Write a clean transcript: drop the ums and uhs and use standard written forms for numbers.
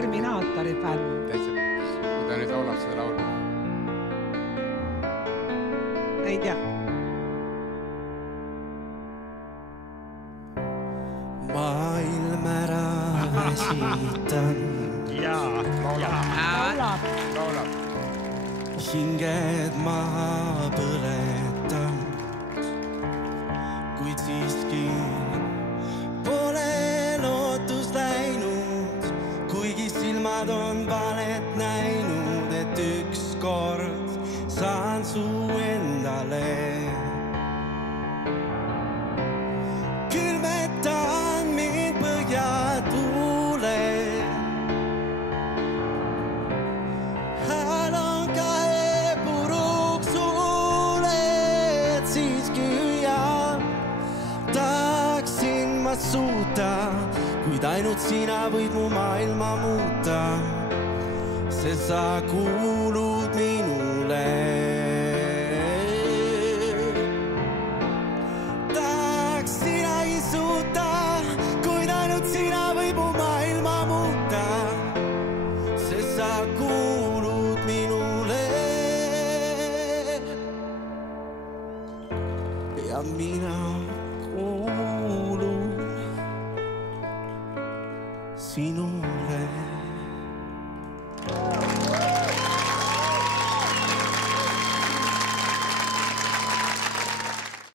Terminaatori fänn. Täitsa, kui ta nüüd laulab seda laulu. Ei tea. Maailm ära väsitan. Jaa, laulab. Hinged maha põletan, kuid siiski pole lootus läinud, kuigi silmad on valet näinud, et ükskord saan su endale. Külmetan mind põhjatuule. Hääl on kahe puruks suule, et siiski hüüa. Tahaksin ma suuta, kuid ainult sina võid mu maailma muuta, sest sa kuulud minule. Kuid ainult sina võib mu maailma muuta, sest sa kuulud minule. Ja mina kuulun sinule.